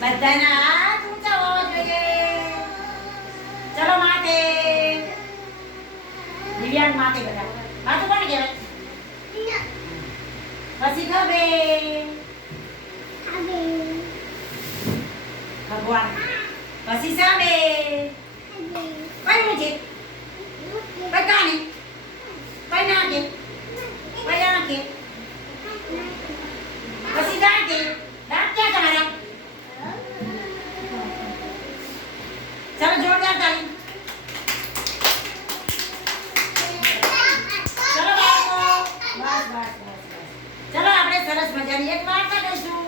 બધાના હાથ ઊંચા હોવા જોઈએ. ચલો માથે. દિવ્યાંગ માથે બધા. માથું કોને કહેવાય? પછી ખભે. ભગવાન. પછી સામે. કઈ ઊંચે? કઈ કાને? કઈ નાકે? કઈ આંખે? પછી દાંતે. દાંત ક્યાં તમારા? चलो जोरदार ताली. चलो बाळको. बस बस बस. चलो આપણે સરસ મજાની એક વાર્તા કહીશું.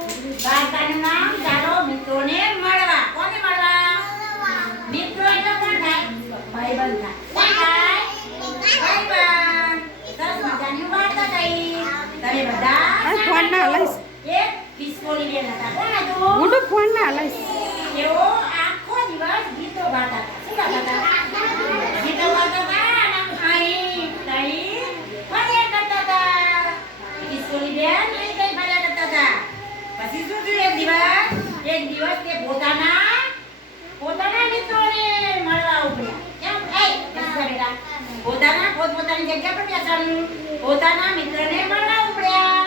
વાર્તાનું નામ ચાલો મિત્રોને મળવા. કોને મળવા? મિત્રો એટલે કોણ થાય? ભાઈબંધ થાય. કોણ થાય? ભાઈબંધ. સરસ મજાની વાર્તા કહી. તમે બધા ફોન ના લઈશ. એક ખિસકોલી બેન હતા. કોણ હતું? હું તો ફોન ના લઈશ. એવો દિવસ ગીતો ગાતા હતા. શું ગાતા હતા? ગીતો ગાતા હતા અને અહીં તઈ ફર્યા કરતા હતા. કિશોરી બેન અહીં તઈ ફર્યા કરતા હતા. પછી શું થયું? એક દિવસ તે પોતાના મિત્રોને મળવા ઉભર્યા. કેમ? બેટા પોતાના પોતપોતાની જગ્યા પર બેસાડ્યું. પોતાના મિત્રને મળવા ઉભર્યા.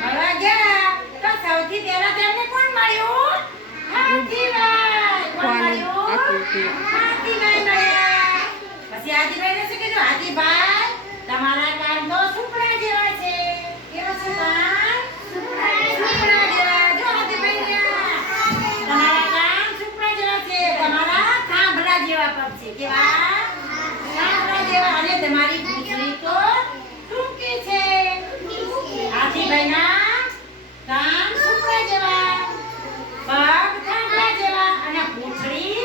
મળવા ગયા તો સૌથી પહેલા તેમને કોણ મળ્યું? હાથીભાઈ. હાથીભાઈ મળ્યા. પછી હાથીભાઈને શું કીધું? હાથીભાઈ તમારા કાન તો સુપડા જેવા છે. કેવા છે કાન? સુપડા જેવા. જો હાથીભાઈ રહ્યા. તમારા કાન સુપડા જેવા છે. તમારા થાંભલા જેવા પગ છે. કેવા? થાંભલા જેવા. અને તમારી પૂંછડી તો ટૂંકી છે. હાથીભાઈના કાન સુપડા જેવા, પગ થાંભલા જેવા અને પૂંછડી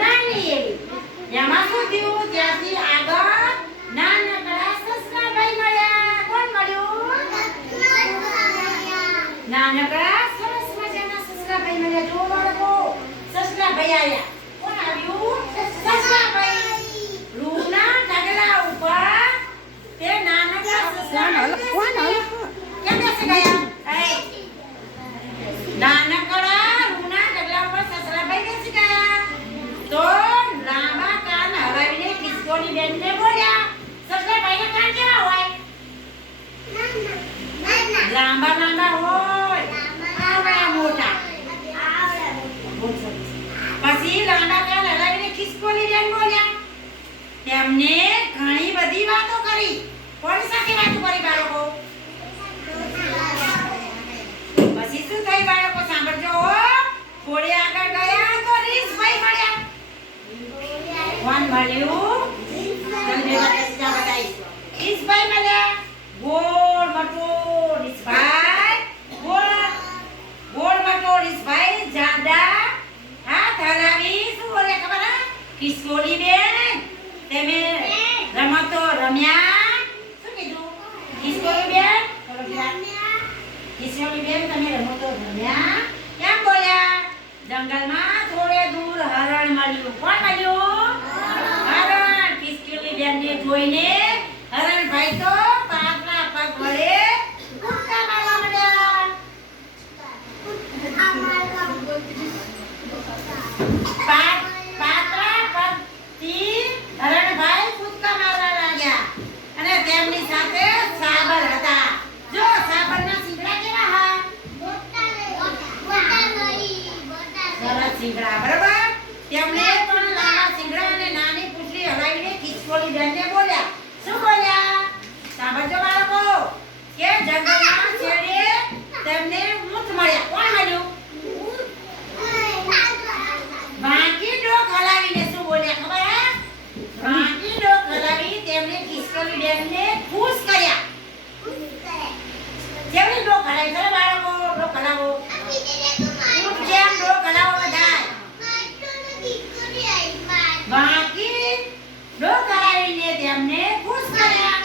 નાની એવી. એમાં શું થયું? ત્યાંથી આગળ નાનકડા સસલાભાઈ મળ્યા. કોણ મળ્યું? નાનકડા સરસ મજાના સસલાભાઈ મળ્યા. જો બાળકો સસલાભાઈ આવ્યા. કોણ આવ્યું? સસલાભાઈ. રૂના ઢગલા ઉપર તે નાનકડા સસલાભાઈ કેમ બેસી ગયા? નાનકડા રૂના ઢગલા ઉપર સસલાભાઈ બેસી ગયા. તો લાંબા કાન હલાવીને ખિસકોલી બેનને બોલ્યા. સસલાભાઈના કાન કેવા હોય? લાંબા લાંબા હોય. આવડા મોટા. પછી લાંબા કાન હલાવીને ખિસકોલી બેન બોલ્યા. તેમને ઘણી બધી વાતો કરી. કોની સાથે વાતો કરી બાળકો? પછી શું થઈ બાળકો? સાંભળજો. થોડી આગળ ગયા તો રીસભાઈ મળ્યા. કોણ મળ્યું? રીસભાઈ મળ્યા. ગોળ મટોળ રીસભાઈ. ગોળ મટોળ રીસભાઈ જાડા હાથ હલાવી શું બોલે ખબર? ખિસકોલી બેન તમે રમતો રમ્યા. શું કીધું? ખિસકોલી બેન કિશોરી બેન તમે રમતો રમ્યા. કેમ બોલ્યા? જંગલમાં થોડે દૂર હરણ મળ્યું. કોણ મળ્યું? હરણ. કિશોરી બેનને જોઈને હરણભાઈ તો પાતળા પગ વડે કૂદકા મારવા માંડ્યા. પાતળા પગથી હરણભાઈ કૂદકા મારવા લાગ્યા. અને તેમની સાથે સાબર હતા. જો સાબરના શીંગડા કેવા હા? સરસ શીંગડા. બરાબર. તેમણે પણ લાંબા શીંગડા અને નાની પૂંછડી હલાવીને ખિસકોલી બેનને બોલ્યા. શું બોલ્યા? સાંભળજો બાળકો. કે જંગલમાં છેડે તેમને ઊંટ મળ્યા. કોણ મળ્યું? વાંકી ડોક હલાવીને શું બોલ્યા ખબર? વાંકી ડોક હલાવી તેમણે ખિસકોલી બેનને ખુશ કર્યા. જેવી ડોક હલાવી. ચલો બાળકો ડોક હલાવો. ઊંટ જેમ ડોક હલાવો બધાય. બાકી ડોક હલાવીને તેમને ખુશ કર્યા.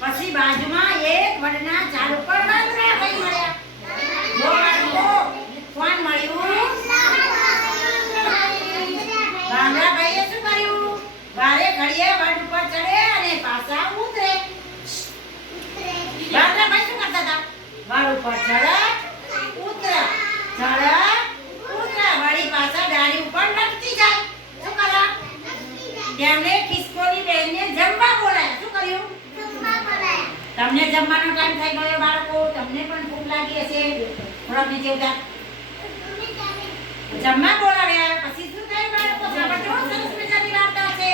પછી બાજુમાં એક વડના ઝાડ ઉપર વાંદરાભાઈ મળ્યા. જો બાળકો કોણ મળ્યું? વાંદરાભાઈએ શું કર્યું? વારે ઘડીએ વડ ઉપર ચડે અને પાછા ઉતરે. વાંદરાભાઈ શું કરતા હતા? વડ ઉપર ચડે ઉતરે, ચડે ઉતરે. તેમણે ખિસકોલી બેનને જમવા બોલાયા. શું કર્યું? તમને જમવાનો ટાઈમ થઈ ગયો બાળકો. તમને પણ ભૂખ લાગી હશે. થોડાક નીચે ઉતાર. જમવા બોલાવ્યા પછી શું થયું બાળકો? સાંભળજો, સરસ મજાની વાર્તા છે.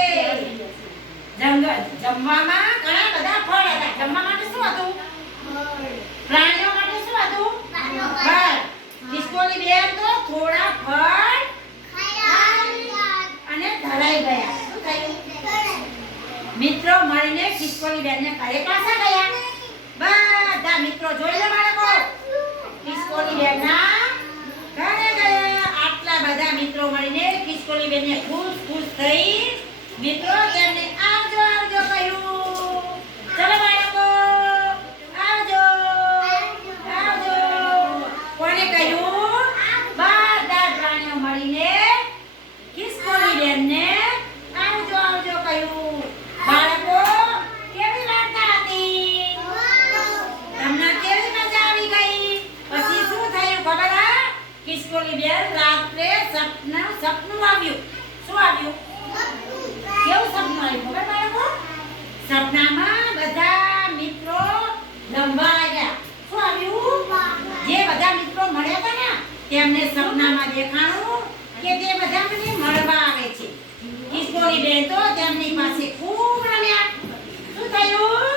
જમવામાં ઘણા બધા ફળ હતા. જમવા માટે શું હતું? પ્રાણીઓ માટે શું હતું? ફળ. ખિસકોલી બેન તો થોડા ફળ અને ધરાઈ ગયા. શું થયું? મિત્રો મળીને ખિસકોલી બેનને ઘરે પાછા ગયા. બધા મિત્રો જોઈ લો બાળકો. ખિસકોલી બેનના ઘરે ગયા. આટલા બધા મિત્રો મળીને ખિસકોલી બેનને ખુશ થઈ મિત્રો તેમને આવજો આવજો કહ્યું. ચલો બાળકો આવજો આવજો. કોને કહ્યું? બધા પ્રાણીઓ મળીને ખિસકોલી બેનને આવજો આવજો કહ્યું. બાળકો કેવી વાર્તા હતી? તમને કેવી મજા આવી ગઈ? પછી શું થયું ખબર હે? ખિસકોલી બેન રાત્રે સપનું આવ્યું. શું આવ્યું? કેવું સપનું આવ્યું ખબર બાળકો? સપનામાં બધા મિત્રો રમવા આવ્યા. શું આવ્યું? જે બધા મિત્રો મળ્યા હતા ને તેમને સપનામાં દેખાણું કે તે બધા મને મળવા આવે છે. ખિસકોલી બેન તો તેમની પાસે ખૂબ રમ્યા. શું થયું?